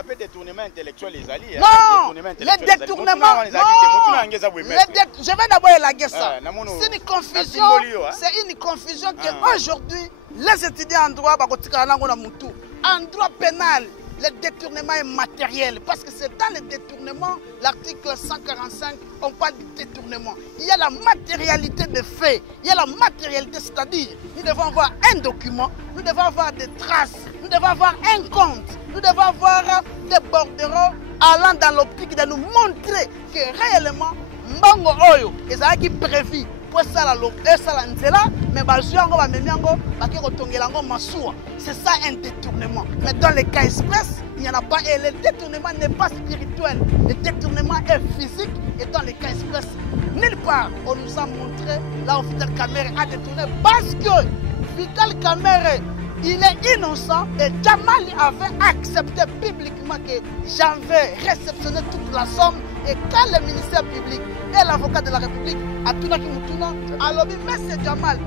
rappelle détournement intellectuel les alliés. Non, les détournements. Je vais d'abord élaguer ça. C'est une confusion. C'est une confusion qu'aujourd'hui, les étudiants en droit, en droit pénal, le détournement est matériel. Parce que c'est dans le détournement, l'article 145, on parle de détournement. Il y a la matérialité des faits. Il y a la matérialité, c'est-à-dire, nous devons avoir un document, nous devons avoir des traces, nous devons avoir un compte, nous devons avoir des bordereaux allant dans l'optique de nous montrer que réellement, Mbongo Oyo, ils ont prévu pour ça la nzela, mais c'est ça un détournement. Mais dans les cas express, il n'y en a pas. Et le détournement n'est pas spirituel. Le détournement est physique. Et dans les cas express, nulle part, on nous a montré là où Vital Kamerhe a détourné. Parce que Vital Kamerhe, il est innocent. Et Jamal avait accepté publiquement que j'avais réceptionné toute la somme. Et quand le ministère public et l'avocat de la République a tout alors mais c'est Jamal,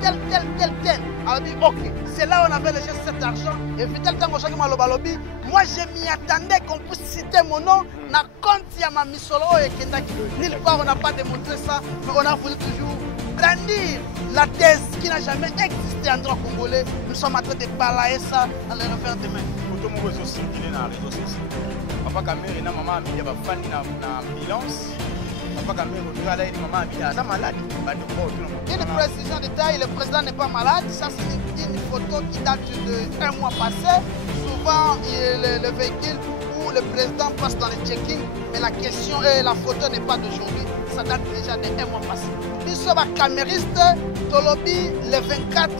tel. Alors dit ok, c'est là où on avait léché cet argent. Et Vital Tango Chaki Malobalobi, moi je m'y attendais qu'on puisse citer mon nom. Na compte Yama Misolo et Kendaki. Nulle part on n'a pas démontré ça, mais on a voulu toujours brandir la thèse qui n'a jamais existé en droit congolais. Nous sommes en train de balayer ça dans les revers de main. Papa Kamerhe na maman Amelia bafandi na ambulance. Papa Kamerhe maman Amelia est malade. Une précision de taille, le président n'est pas malade. Ça c'est une photo qui date de 1 mois passé. Souvent le véhicule où le président passe dans le checking, mais la question et la photo n'est pas d'aujourd'hui. Ça date déjà de 1 mois passé. Nous sommes camériste, Tolobi le 24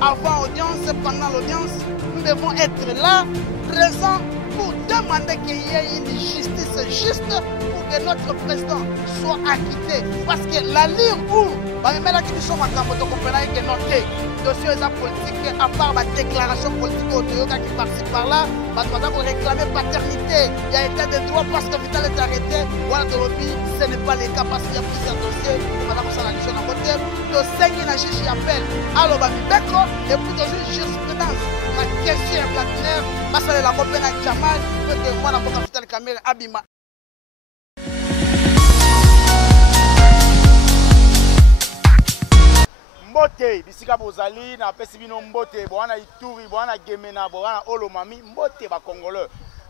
avant audience, pendant l'audience, nous devons être là, présents pour demander qu'il y ait une justice juste pour que notre président soit acquitté. Parce que l'allure où, nous sommes en train de noter dossier politique, à part la déclaration politique au qui participe par là, pour réclamer paternité. Il y a état de droit parce que Vital est arrêté. Voilà de lobby, ce n'est pas le cas parce qu'il y a plusieurs dossiers. Madame Saladjon en côté, dossier qui n'a juge appel à l'Obamibeko et puis de jurisprudence. La question est platinaire, parce que la copine à Jamal, que moi, la boca Vital Kamerhe Abima. Mbote, bisika bozali, na pesi bino mbote, boana Ituri, boana Gemena, boana Olomami, mbote ba Congolais.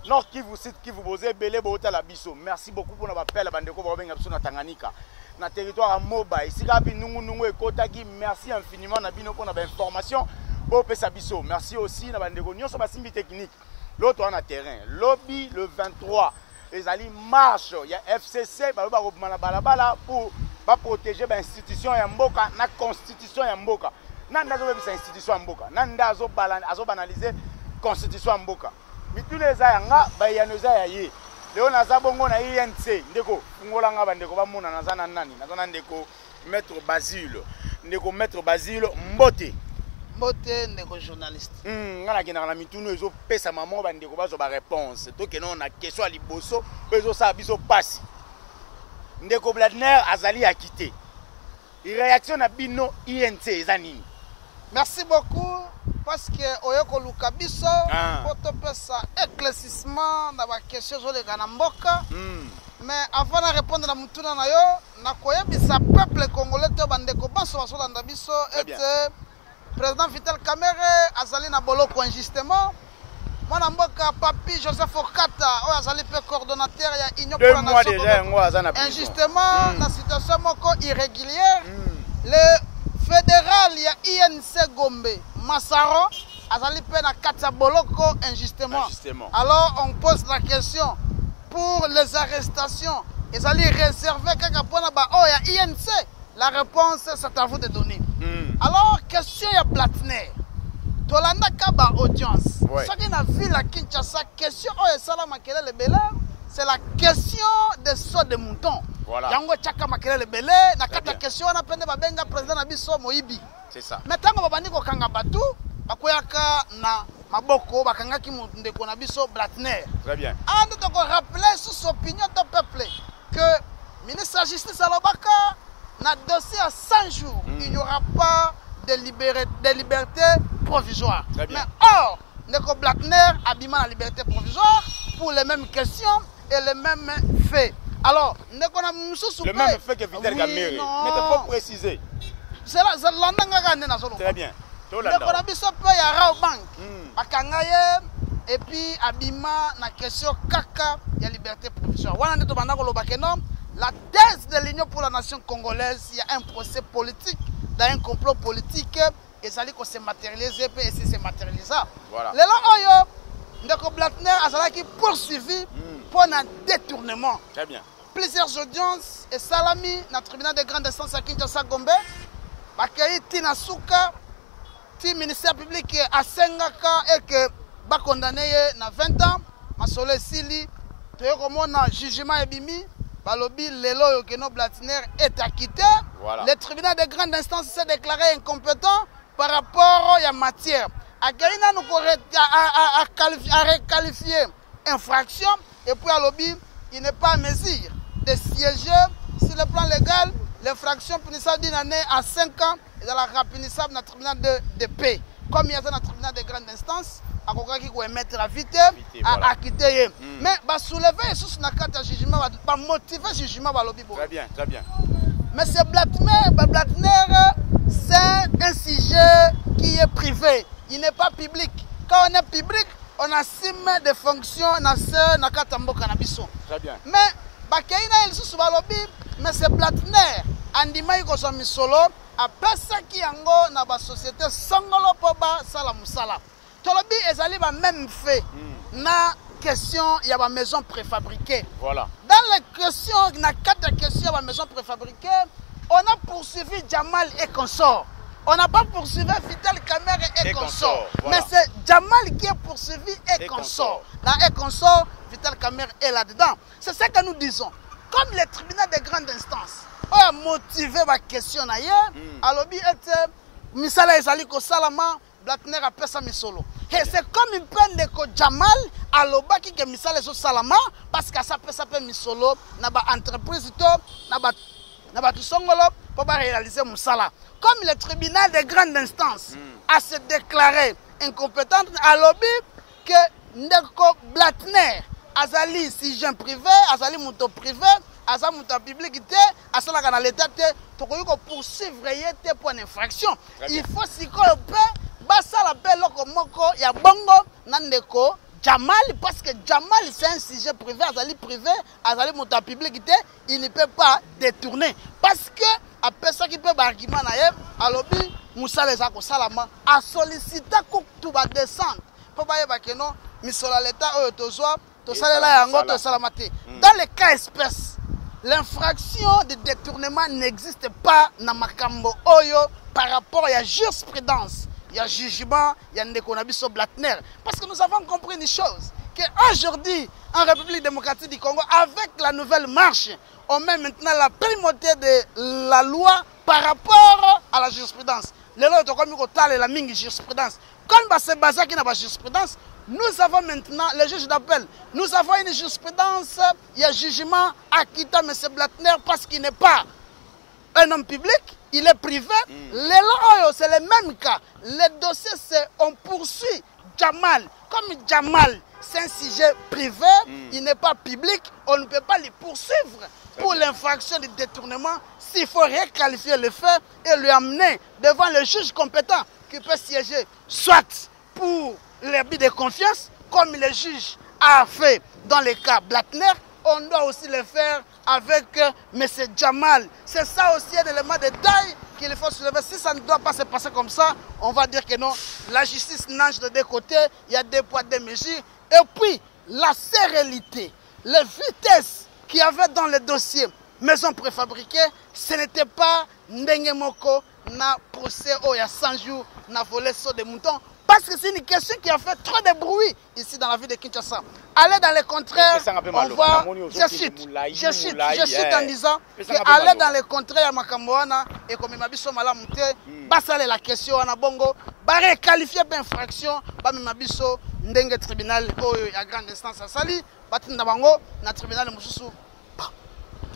Nord Kivu, Sud Kivu, Bozé, Belé, Bota, la Bisso. Merci beaucoup pour notre appel à Bandeko, Bobenga, na Tanganyika. Na territoire à Moba, ici, Gabi, Nungu, et Kotagi, merci infiniment, na bino pour notre information. Bon, Pesa Bisso. Merci aussi, na Bandeko, Nyon, sur la simbi technique. L'autre, on a terrain. Lobby, le 23. Les alliés marchent. Il y a FCC, Balabala, pour protéger l'institution Yamboka, la constitution Yamboka. Nanda zo bebisa institution Yamboka. Nanda zo banaliser constitution Yamboka. Mitu les ayanga bayanoza yaye. Leo naza bongo na INC ndeko ngola nga bandeko bamona nazana nani nazana ndeko maître Basile Mbote ndeko journaliste. Ngana kina na mitunu ezo pesa maman bandeko bazo ba réponse. To ke non na question à liboso ezo sa biso passe. Ndeko Bladner azali a quitté. Réaction na bino INC ezanini. Merci beaucoup parce que oyoko luka biso poto pesa éclaircissement na ba question zo le kanamboka. Mais avant de répondre à mutuna na yo na koyebisa peuple congolais to bandeko baso baso landa biso et président Vital Kamerhe azali na boloko injustement. Mon mboka papi Joseph Okata azali pe coordonnateur ya Union pour la Nation. Injustement dans situation moko irrégulière. Le fédéral ya INC Gombe Massaro azali pe na kata boloko injustement. Alors on pose la question pour les arrestations. Ezali réservé kaka pona ba o ya INC. La réponse c'est à vous de donner. Alors question ya Platner. Tolanda Kaba audience. Ce qui n'a vu la Kinshasa, question c'est la question des sauts de moutons. Voilà. Yango Tchaka Makele le Belé, na kata question on a pende babenga président Nabiso Moibi. C'est ça. Maintenant babandi ko kanga batu, bakoyaka na maboko bakanga ki ndeko na biso Platner. Très bien. And to rappeler sous opinion du peuple que ministre de la Justice Alobaka na dossier à 100 jours, il n'y aura pas de liberté provisoire. Mais or, Ndeko Blattner abima la liberté provisoire pour les mêmes questions et les mêmes faits. Alors, Ndeko na mususu le même fait que Vital Kamerhe. Mais il faut préciser. C'est l'andanga gane na solo. Très bien. Ndeko na biso pe ya Rao Bank. Bakanga ye et puis abima na question kaka ya liberté provisoire. Wana ndeto banda ko lobake non. La thèse de l'Union pour la nation congolaise, il y a un procès politique, dans un complot politique, et ça dit se matérialise et si c'est matérialisé. Voilà. Les gens, Ndeko Blattner a poursuivi pour un détournement. Très bien. Plusieurs audiences et salami dans le tribunal de grande instance à Kinshasa Gombe, Bakayi Tina Souka, le ministère public à Sengaka et que va condamner à 20 ans, Masole Sili, tu as jugement Ebimi. Balobi Lelo Yokeno Blattner est acquitté. Voilà. Le tribunal de grande instance s'est déclaré incompétent par rapport à la matière. Akaina nous a requalifié infraction et puis à lobby, il n'est pas à mesure de siéger sur le plan légal. L'infraction punissable d'une année à 5 ans et dans la punissable dans le tribunal de paix. Comme il y a dans le tribunal de grande instance, à qui peut mettre à vite à acquitter. Mais bah soulever sous na carte jugement va motiver jugement va lobby. Très bien, très bien. Mais c'est Blattner, c'est un sujet qui est privé, il n'est pas public. Quand on est public, on assume des fonctions dans na carte mboka na biso. Très bien. Mais bah kaina il sous va lobby, mais c'est Blattner andima iko so misolo a pesa ki yango na ba société songolo poba sala musala. Tolobi ezali ba même fait na question il y a ba maison préfabriquée. Voilà. Dans les questions na quatre questions ba maison préfabriquée, on a poursuivi Jamal et consort. On n'a pas poursuivi Vital Kamerhe et consort. Voilà. Mais c'est Jamal qui est poursuivi et consort. Là et consort, Vital Kamerhe est là-dedans. C'est ce que nous disons. Comme le tribunal de grande instance a motivé ma question ailleurs, alobi était misala ezali ko salama Blattner a pesa misolo. Et c'est comme une peine de Jamal aloba qui que misala zo salama parce que ça pesa pe misolo na ba entreprise to na ba tusongolo pour ba réaliser musala. Comme le tribunal de grande instance a se déclaré incompétent alobi que Ndeko Blattner azali si jeune privé, azali muto privé, azali muto public té, azala kana l'état té, tokoyi ko poursuivre yete pour une infraction. Il faut sikoyo pe basa la pe loko moko ya bongo na Ndeko Jamal parce que Jamal c'est un sujet privé, azali muto public té, il ne peut pas détourner parce que après ça qui peut argument na ye, alobi musala ezako salama a solliciter ko tu ba descendre. Pour ba yeba que non misola l'état oyo tozwa dans le cas espèce, l'infraction de détournement n'existe pas dans Makambo Oyo par rapport à la jurisprudence, il y a jugement, il y a Ndeko Blattner. Parce que nous avons compris une chose, qu'aujourd'hui, en République démocratique du Congo, avec la nouvelle marche, on met maintenant la primauté de la loi par rapport à la jurisprudence. Les lois de la jurisprudence. Comme c'est basé sur la jurisprudence, nous avons maintenant les juges d'appel. Nous avons une jurisprudence, il y a jugement acquittant M. Blattner parce qu'il n'est pas un homme public, il est privé. Les lois, c'est le même cas. Les dossiers, c'est on poursuit Jamal. Comme Jamal, c'est un sujet privé, il n'est pas public, on ne peut pas le poursuivre pour l'infraction de détournement s'il faut requalifier le fait et lui amener devant le juge compétent qui peut siéger soit pour l'abus de confiance, comme le juge a fait dans le cas Blattner, on doit aussi le faire avec M. Jamal. C'est ça aussi un élément de taille qu'il faut soulever. Si ça ne doit pas se passer comme ça, on va dire que non. La justice nage de deux côtés, il y a deux poids, deux mesures. Et puis, la sérénité, la vitesse qu'il y avait dans le dossier maison préfabriquée, ce n'était pas Ndengemoko na procès il y a 100 jours, na volé sur des moutons. Parce que c'est une question qui a fait trop de bruit ici dans la ville de Kinshasa. Aller dans le contraire, on voit, je cite en disant aller dans le contraire à Makamboana et comme Mabiso Malamute, passer la question à Bongo, barré qualifié d'infraction, par Mabiso, Ndenge tribunal, à grande instance à Sali, Batin Nabango, na tribunal Moussou.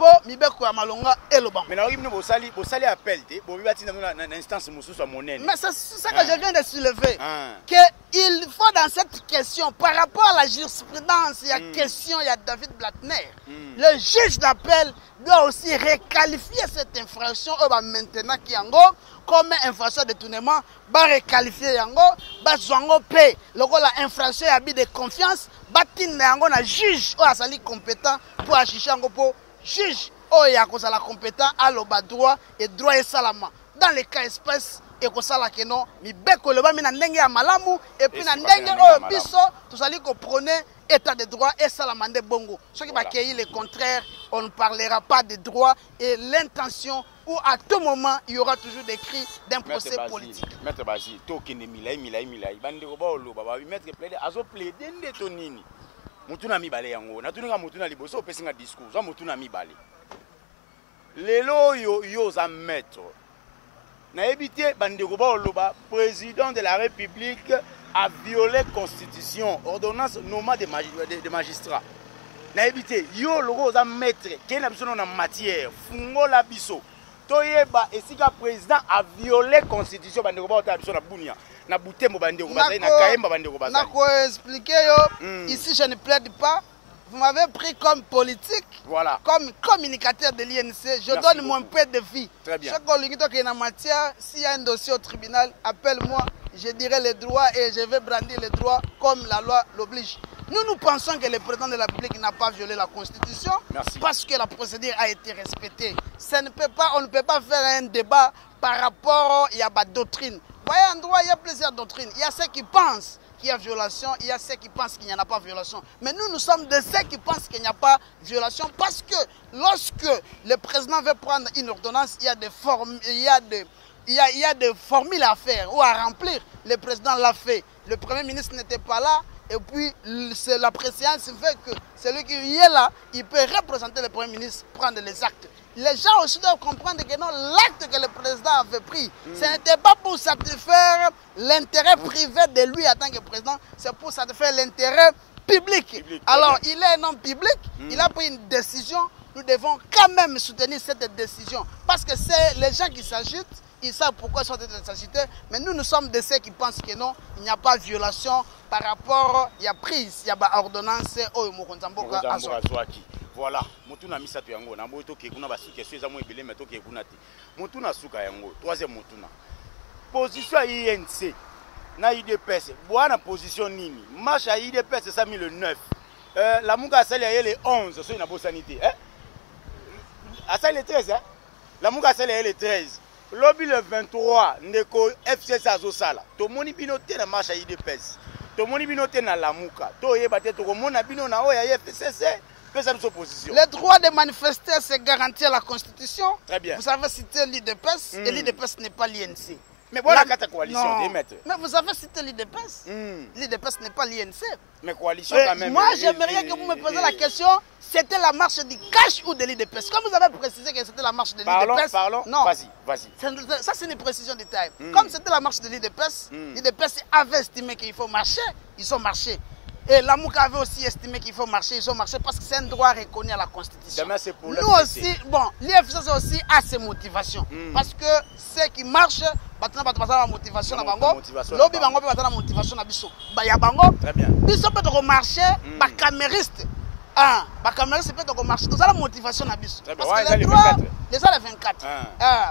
po mibeko ya malonga elobam. Mais naoki bino bosali appel te, bobi batina na instance mosusu monene. Mais c'est ça que je viens de soulever. Que il faut dans cette question par rapport à la jurisprudence, il y a question, il y a David Blattner. Le juge d'appel doit aussi requalifier cette infraction maintenant qui yango comme infraction de détournement, ba requalifier yango, ba zongo pe, lokola infraction ya abus de confiance, ba tinda yango na juge o asali compétent pour achicher yango po juge o ya kozala compétent à loba droit et droit et salama. Dans les cas espèces et kosala keno mibeko loba mina ndenge ya malamu et puis na ndenge o biso tozali ko prôner état de droit et salamande bongo. Ce qui va accueillir le contraire, on ne parlera pas de droit et l'intention où à tout moment il y aura toujours des cris d'un procès politique. Maître Bazi, tokene milai bandeko ba oloba ba maître plaide azo plaider ndeto nini. Mutuna mibale yango na tuninga mutuna liboso opesinga discours za mutuna mibale. Lelo yo za maître. Na ebité bandeko ba oloba président de la République a violé la constitution, ordonnance nommée des magistrats. Na ebité yo logo za maître qui na biso na matière fungo la biso. Toyeba esika président a violé la constitution bandeko ba ota biso na bunia na butembo bandeko bazali na kaemba bandeko bazali. Na ko expliquer yo ici je ne plaide pas. Vous m'avez pris comme politique, voilà, comme communicateur de l'INC. Je donne mon peu de vie. Très bien. Chaque fois qu'il y a une matière, s'il y a un dossier au tribunal, appelle-moi, je dirai les droits et je vais brandir les droits comme la loi l'oblige. Nous pensons que le président de la République n'a pas violé la Constitution. Merci. Parce que la procédure a été respectée. Ça ne peut pas, on ne peut pas faire un débat par rapport à la doctrine. Vous voyez, en droit, il y a plusieurs doctrines. Il y a ceux qui pensent qu'il y a violation, il y a ceux qui pensent qu'il n'y en a pas violation. Mais nous sommes de ceux qui pensent qu'il n'y a pas violation parce que lorsque le président veut prendre une ordonnance, il y a des formules à faire ou à remplir. Le président l'a fait. Le Premier ministre n'était pas là. Et puis, la préséance fait que celui qui est là, il peut représenter le Premier ministre, prendre les actes. Les gens aussi doivent comprendre que non, l'acte que le président avait pris, ce n'était pas pour satisfaire l'intérêt privé de lui en tant que président, c'est pour satisfaire l'intérêt public. Alors, il est un homme public, il a pris une décision, nous devons quand même soutenir cette décision. Parce que c'est les gens qui s'agitent, ils savent pourquoi ils sont s'agiter, mais nous sommes de ceux qui pensent que non, il n'y a pas de violation par rapport, il y a prise, il y a ordonnance, voilà, mutuna misato yango na mboto ke kuna basu question za mo ebele meto ke kuna te. Mutuna suka yango, troisième mutuna. Position INC na IDPS, bwana position nini? Marche à IDPS ça mis le 9. La muka sali ya le 11 so ina bo sanité, le 13 La muka sali ya le 13. Lobby le 23 ndeko FCS azosala. To moni binote na marche à IDPS. To moni binote na lamuka. To yeba te to komona bino na o ya FCC. Le droit de manifester, c'est garanti à la Constitution. Très bien. Vous avez cité l'IDPS, et l'IDPS n'est pas l'INC. Mais voilà la coalition des maîtres. Mais vous avez cité l'IDPS. L'IDPS n'est pas l'INC. Mais coalition quand même. Moi, j'aimerais que vous me posiez la question, c'était la marche du cash ou de l'IDPS? Comme vous avez précisé que c'était la marche de l'IDPS. Parlons, non. Vas-y. Ça, c'est une précision de taille. Comme c'était la marche de l'IDPS, l'IDPS avait estimé qu'il faut marcher, ils ont marché. Et la MOUK avait aussi estimé qu'il faut marcher, ils ont marché parce que c'est un droit reconnu à la Constitution. Demain, c'est pour nous aussi, bon, l'IFC aussi a ses motivations. Parce que ceux qui marchent, maintenant, la motivation na bango, lobby bango peut la motivation na biso. Ba ya bango, biso peut marcher, ba camériste. Ah, ba camériste peut marcher. Nous avons la motivation na biso. Parce que les droits, les 24.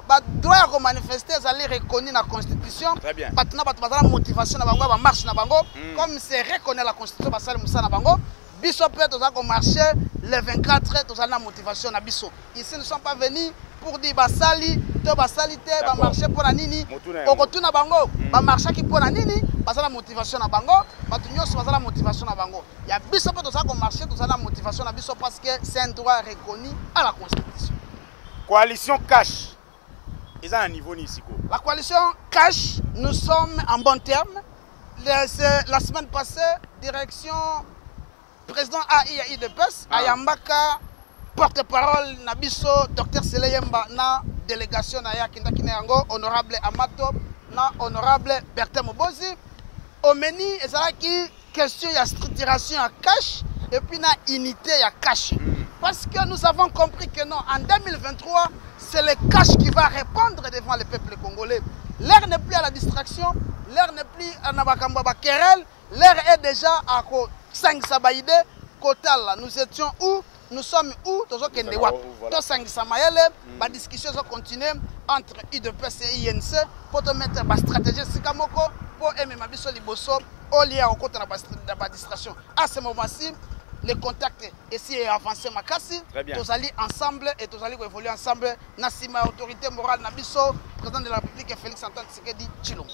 Ba droit à manifester, ça les reconnu dans la Constitution. Maintenant, la motivation na bango, ba marche na bango, comme c'est reconnu la Constitution, ba sale musa na bango. Biso peut marcher les 24, nous avons la motivation na biso. Ici, nous ne sommes pas venus pour dire basali, to basalité, ba marcher pour la nini, okotuna bango, ba marcher qui pour la nini, basala motivation na bango, batu nyonso basala motivation na bango. Ya biso pe to ça marcher, to ça la motivation na biso parce que c'est un droit reconnu à la Constitution. Coalition cash. Ils ont un niveau ici. La coalition cash, nous sommes en bon terme. La semaine passée, direction président AI de PES, Ayambaka, porte-parole Nabiso, Dr Seleyemba, na délégation na Yakinda Kineango, honorable Amato, na honorable Bertin Mobozi. Au menu, et ça qui question, il y a structuration à cash, et puis na unité à cash. Parce que nous avons compris que non, en 2023, c'est le cash qui va répondre devant le peuple congolais. L'heure n'est plus à la distraction, l'heure n'est plus à Nabakamba Kerel, l'heure est déjà à 5 Sabaïde, Kotala. Nous étions où? Nous sommes où? Tous 5 Samayele, la discussion va continuer entre UDPS et INC pour te mettre la stratégie Sikamoko pour aimer ma biso liboso au lieu au côté de la distraction. À ce moment-ci, les contacts ici est avancé makasi. Tous allés ensemble et tous allés évoluer ensemble. Nassima autorité morale Nabiso, président de la République Félix Antoine Tshisekedi Tshilombo.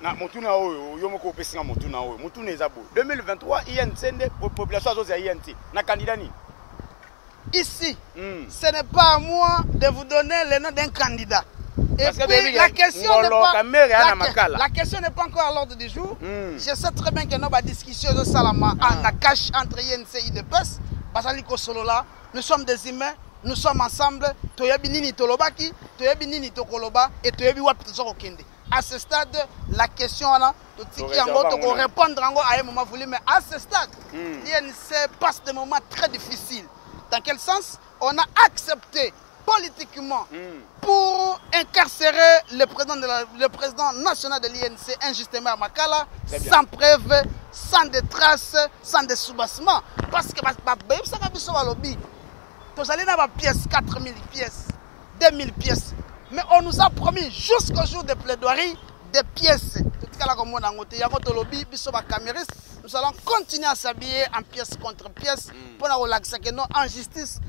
Na motuna oyo yo moko pesinga motuna oyo motuna ezabo 2023 INC population azoza INC na candidat ni ici ce n'est pas à moi de vous donner le nom d'un candidat. Et puis, la question n'est pas encore à l'ordre du jour. Je sais très bien que nous avons une discussion de Salama en cash entre INC et IDPS. Parce que nous sommes des humains, nous sommes ensemble. À ce stade, la question là, on répondre à un moment voulu, mais à ce stade, l'INC passe des moments très difficiles. Dans quel sens? On a accepté politiquement pour incarcérer le président national de l'INC injustement à Makala, sans preuve, sans des traces, sans des soubassement. Parce que nous allons avoir pièces, 4000 pièces, 2000 pièces. Mais on nous a promis jusqu'au jour de plaidoirie des pièces. Nous allons continuer à s'habiller en pièces contre pièces pour relaxer que nous en justice.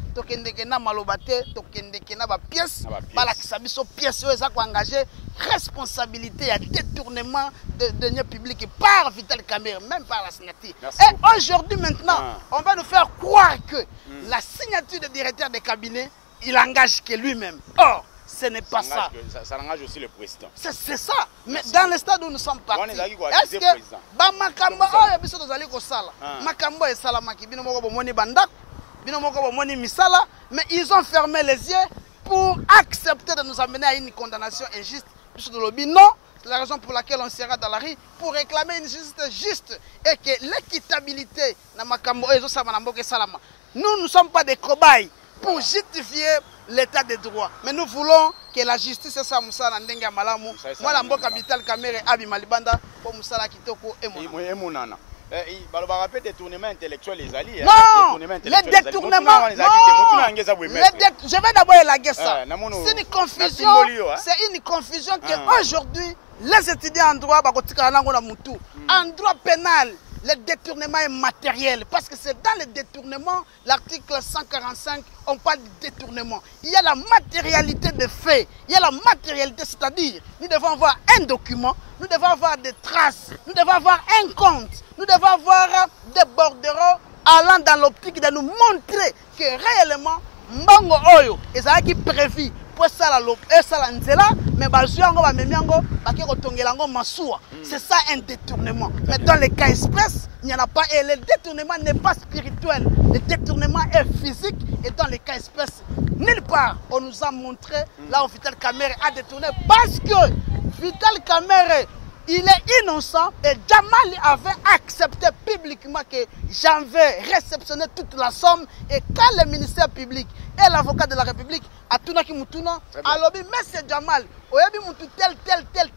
Responsabilité à détournement de deniers publics par Vital Kamerhe, même par la signature. Et aujourd'hui maintenant, on va nous faire croire que la signature du directeur de cabinet, il engage que lui-même. Or, ce n'est pas ça. Ça engage aussi le président. C'est ça. Mais dans le stade où nous sommes partis, est-ce que Makambo est salamaki, mais ils ont fermé les yeux pour accepter de nous amener à une condamnation injuste. Non, c'est la raison pour laquelle on sera dans la rue pour réclamer une justice juste et que l'équitabilité nous ne sommes pas des cobayes pour justifier l'état de droit. Mais nous voulons que la justice soit Moussa Ndenga Malamu. Moi, la Mboka Vital Kamerhe Abi Malibanda pour Moussa Kitoko et Mounana. Le détournement intellectuel les alliés. Non, les détournements. Je vais d'abord élaguer ça. C'est une confusion. C'est une confusion qu'aujourd'hui, les étudiants en droit, en droit pénal, le détournement est matériel. Parce que c'est dans le détournement, l'article 145, on parle de détournement. Il y a la matérialité des faits. Il y a la matérialité, c'est-à-dire, nous devons avoir un document, nous devons avoir des traces, nous devons avoir un compte, nous devons avoir des bordereaux allant dans l'optique de nous montrer que réellement, Mbango Oyo, et ça qui prévu. C'est ça un détournement. Mais dans les cas express, il n'y en a pas. Et le détournement n'est pas spirituel. Le détournement est physique. Et dans les cas express, nulle part, on nous a montré là où Vital Kamerhe a détourné. Parce que Vital Kamerhe, il est innocent. Et Djamali avait accepté publiquement que j'en vais réceptionner toute la somme. Et quand le ministère public et l'avocat de la République a Tunaki Mutuna, alors mais Djamal,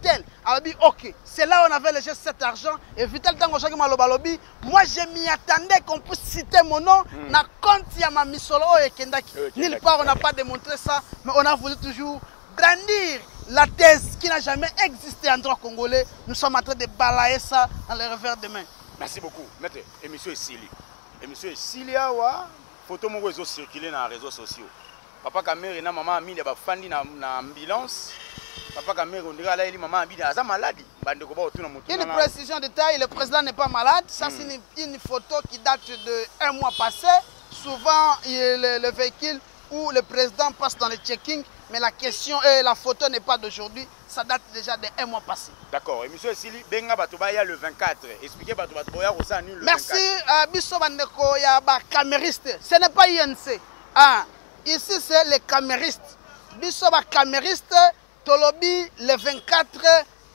tel. Alors ok, c'est là où on avait déjà cet argent. Et Vital Tango Malobalobi, moi je m'y attendais qu'on puisse citer mon nom. Na compte Yama Misolo et Kendaki. Nulle part on n'a pas démontré ça, mais on a voulu toujours brandir la thèse qui n'a jamais existé en droit congolais. Nous sommes en train de balayer ça dans les revers de main. Merci beaucoup. Maître, émission est Sili. Émission est Sili, photo mon réseau circulé dans les réseaux sociaux. Papa Kamerhe et maman Ami de Bafandi na ambulance. Papa Kamerhe on dirait là il maman Ami de maladie. Une précision de taille, le président n'est pas malade. Ça c'est une photo qui date de un mois passé. Souvent le véhicule où le président passe dans le checking, mais la question et la photo n'est pas d'aujourd'hui. Ça date déjà de un mois passé. D'accord. Et monsieur Sili, Benga Batobaya le 24. Expliquez Batobaya au Sanu le 24. Merci Bisso Bandeko Yaba camériste. Ce n'est pas INC. Ici c'est les caméristes. Bisso camériste, Tolobi le 24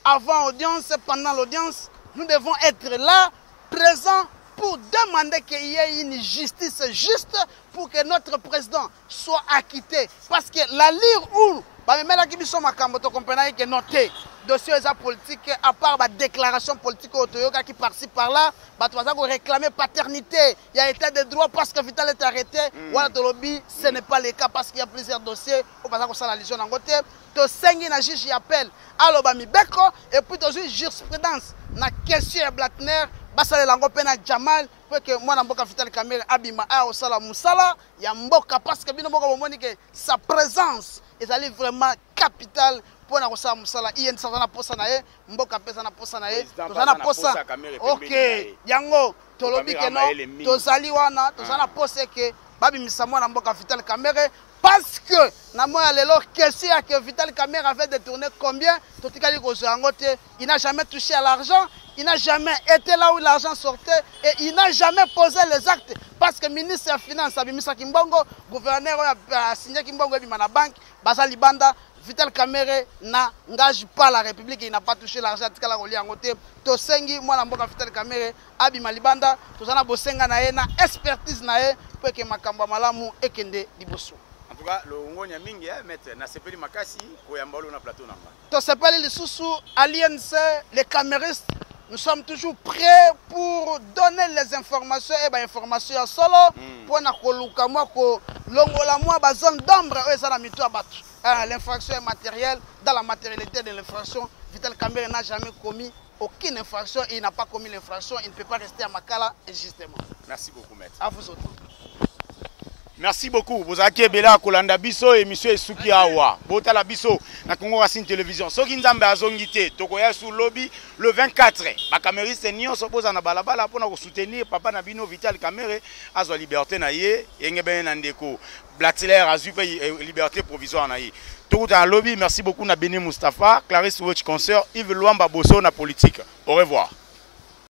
avant audience, pendant l'audience, nous devons être là, présents pour demander qu'il y ait une justice juste pour que notre président soit acquitté. Parce que la lire où, que noté, dossier politique, à part la déclaration politique qui participe par là, il réclamer paternité. Il y a état de droit parce que Vital est arrêté. Voilà, ce n'est pas le cas parce qu'il y a plusieurs dossiers. Au passage, ça la légion en côté. To sengi na juge appelle à l'obami beko et puis to jurisprudence na question ya Blattner basale lango pena Jamal pour que moi na mboka Vital Kamerhe abima a osala musala ya mboka parce que bino mboka bomoni que sa présence est allée vraiment capitale pour na osala musala ien sa na posa na ye mboka pesa na posa na ye to na posa OK yango to lobi que non to zali wana to na posa que babi misamo na mboka Vital Kamerhe. Parce que, question que Vital Kamerhe avait détourné combien, il n'a jamais touché à l'argent, il n'a jamais été là où l'argent sortait et il n'a jamais posé les actes. Parce que le ministre des Finances, Abimisa Kimbongo, gouverneur a signé Kimbongo et la banque, Basali Banda, Vital Kamerhe n'engage pas la République et il n'a pas touché l'argent. Tosengi, moi, je suis Vital Kamerhe, Abima Libanda, tout ça, Bosenga na expertise na pour que Makamba Malamu ekende liboso. En tout cas, le Ngonya Mingi, maître, na sepeli makasi, koyambalo na plateau namba. To sepeli les sous alliances, les caméristes, nous sommes toujours prêts pour donner les informations et ben informations solo pour na koluka moi ko longola moi ba zone d'ombre et ça na mito abatu. L'infraction est matérielle, dans la matérialité de l'infraction, Vital Kamerhe n'a jamais commis aucune infraction et il n'a pas commis l'infraction, il ne peut pas rester à Makala justement. Merci beaucoup maître. À vous autres. Merci beaucoup. Vous avez Bela Kolanda Biso et monsieur Suki Awa. Bota la Biso na Congo Racine Télévision. Soki nzambe azongité tokoya sous lobby le 24. Ba caméristes nio s'oppose na balabala pour soutenir papa na bino Vital Kamerhe azwa liberté na ye engebe na ndeko. Blattner azu liberté provisoire na ye. Tout dans lobby. Merci beaucoup na Beni Mustafa, Clarisse Watch Concert, Yves Luamba Bosso na politique. Au revoir.